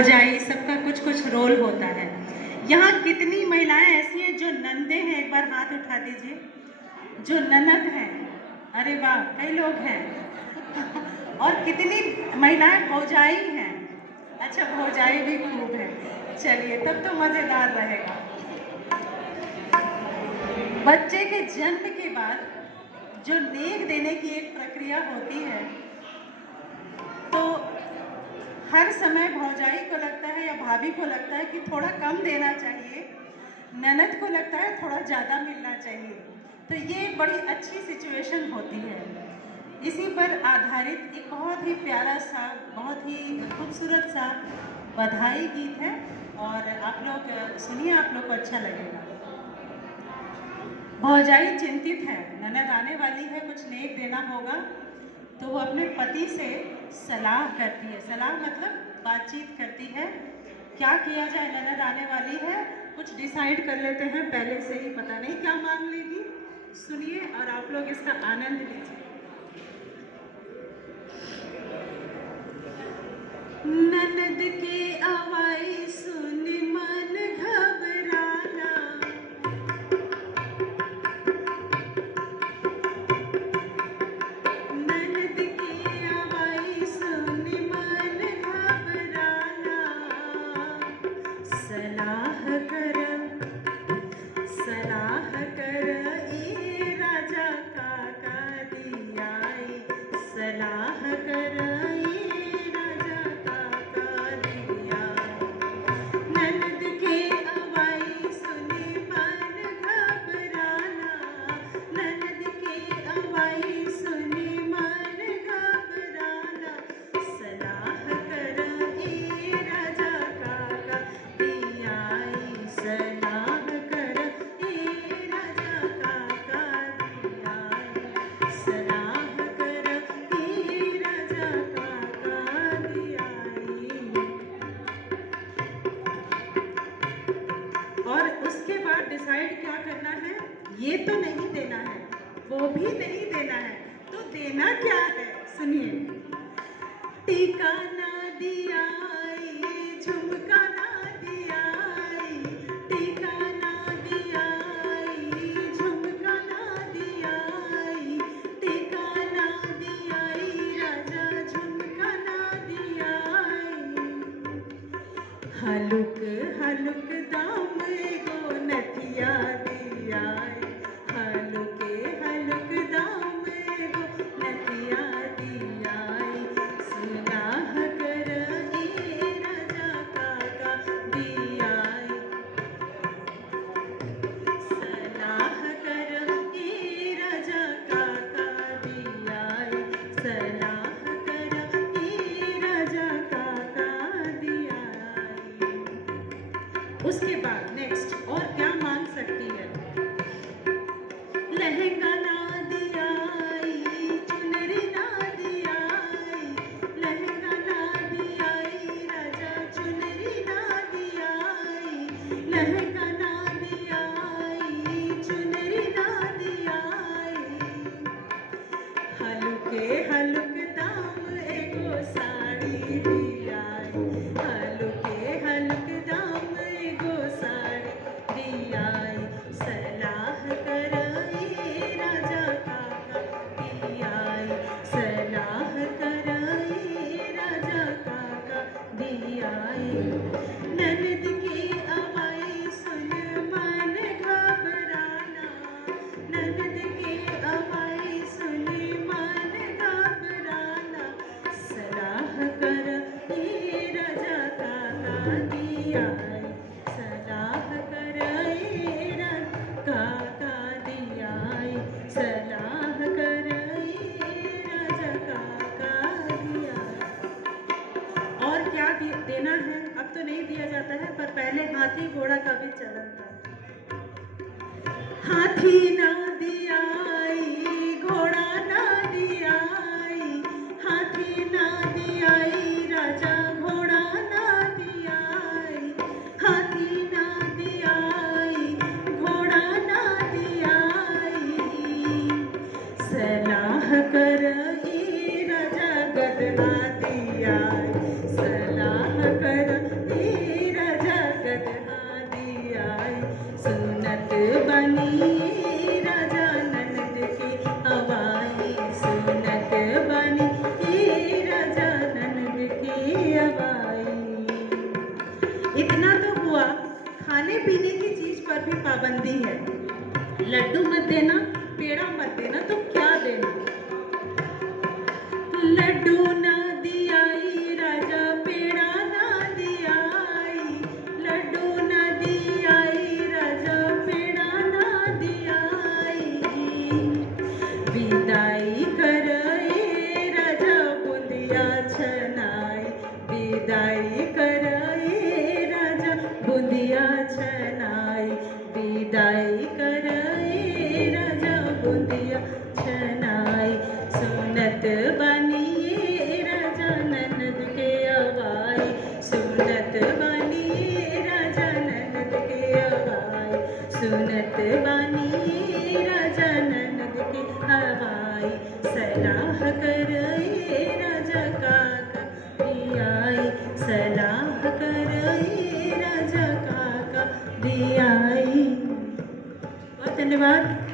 भौजाई सबका कुछ कुछ रोल होता है। यहाँ कितनी महिलाएं ऐसी हैं जो नंदे हैं, एक बार हाथ उठा दीजिए। जो ननद हैं, अरे वाह कई लोग हैं। और कितनी महिलाएं भौजाई हैं। अच्छा भौजाई भी खूब है। चलिए तब तो मज़ेदार रहेगा। बच्चे के जन्म के बाद जो नेक देने की एक प्रक्रिया होती है, तो हर समय भौजाई को लगता है या भाभी को लगता है कि थोड़ा कम देना चाहिए, ननद को लगता है थोड़ा ज़्यादा मिलना चाहिए। तो ये बड़ी अच्छी सिचुएशन होती है। इसी पर आधारित एक बहुत ही प्यारा सा, बहुत ही खूबसूरत सा बधाई गीत है, और आप लोग सुनिए, आप लोग को अच्छा लगेगा। भौजाई चिंतित है, ननद आने वाली है, कुछ नेक देना होगा, तो वो अपने पति से सलाह करती है। सलाह मतलब बातचीत करती है, क्या किया जाए, ननद आने वाली है, कुछ डिसाइड कर लेते हैं पहले से ही, पता नहीं क्या मांग लेगी। सुनिए और आप लोग इसका आनंद लीजिए। ननद की आवाज़ सुन मन घबराना, ननद की आवाज़ सुन मन घबराना, सलाह कर ए राजा काका दियाई, सलाह कर ए राजा काका दियाई। ननद के आवाज़ सुनी मन घबराना, ननद के आवाज़ सुनी मन घबराना, सलाह कर ए राजा काका दियाई, सलाह कर ए राजा काका दियाई, सलाह कर ए राजा काका दियाई। और उसके बाद डिसाइड क्या करना है, ये तो नहीं देना है, वो भी नहीं देना है, तो देना क्या है, सुनिए। टीका ना दियाई, झुमका ना दियाई, टीका ना दियाई, झुमका ना दियाई, टीका ना दियाई, राजा झुमका ना दियाई। हलुक हलुक दाम एगो नथिया दियाई, हलुके हलुक दाम एगो नथिया दियाई, सलाह कर ए राजा काका दियाई, सलाह कर ए राजा काका दियाई, सलाह कर ए राजा काका दियाई। उसके बाद नेक्स्ट और क्या मांग सकती है। लहंगा ना दियाई, चुनरी ना दियाई, लहंगा ना दियाई, राजा चुनरी ना दियाई, लहंगा ना दियाई, चुनरी ना दियाई। हलुके हलुक दाम एगो साड़ी दियाई, हलुके हलुक दाम एगो साड़ी दियाई, सलाह कर ए राजा काका दियाई, सलाह कर ए राजा काका दियाई। ननद की आवाज़ सुन मन घबराना, ननद की आवाज़ सुन मन घबराना, सलाह कर ए राजा काका दियाई, सलाह कर ए राजा काका दियाई, सलाह कर ए राजा काका दियाई। और क्या देना है, अब तो नहीं दिया जाता है, पर पहले हाथी घोड़ा का भी चलन था। हाथी ना दियाई, घोड़ा ना दियाई, हाथी ना दियाई, राजा घोड़ा ना दियाई, हाथी ना दियाई, घोड़ा ना दियाई, सलाह कर ए राजा गदहा दियाई, सलाह कर खाने पीने की चीज पर भी पाबंदी है। लड्डू मत देना, पेड़ा मत देना, तो क्या देना? लड्डू ना दियाई राजा, पेड़ा ना दियाई, लड्डू ना दियाई राजा, पेड़ा ना दियाई। विदाई करए राजा, बुंदिया छनाई, विदाई करए राजा, बुंदिया छनाई, विदाई करए राजा, बुंदिया छनाई। सुनत बनिए राजा, ननद के अवाई, सुनत बनिए राजा, ननद के अवाई, सुनत बनिए राजा, ननद के अवाई। सलाह करए राजा, काका दियाई, सलाह करए राजा, काका दियाई। बहुत धन्यवाद।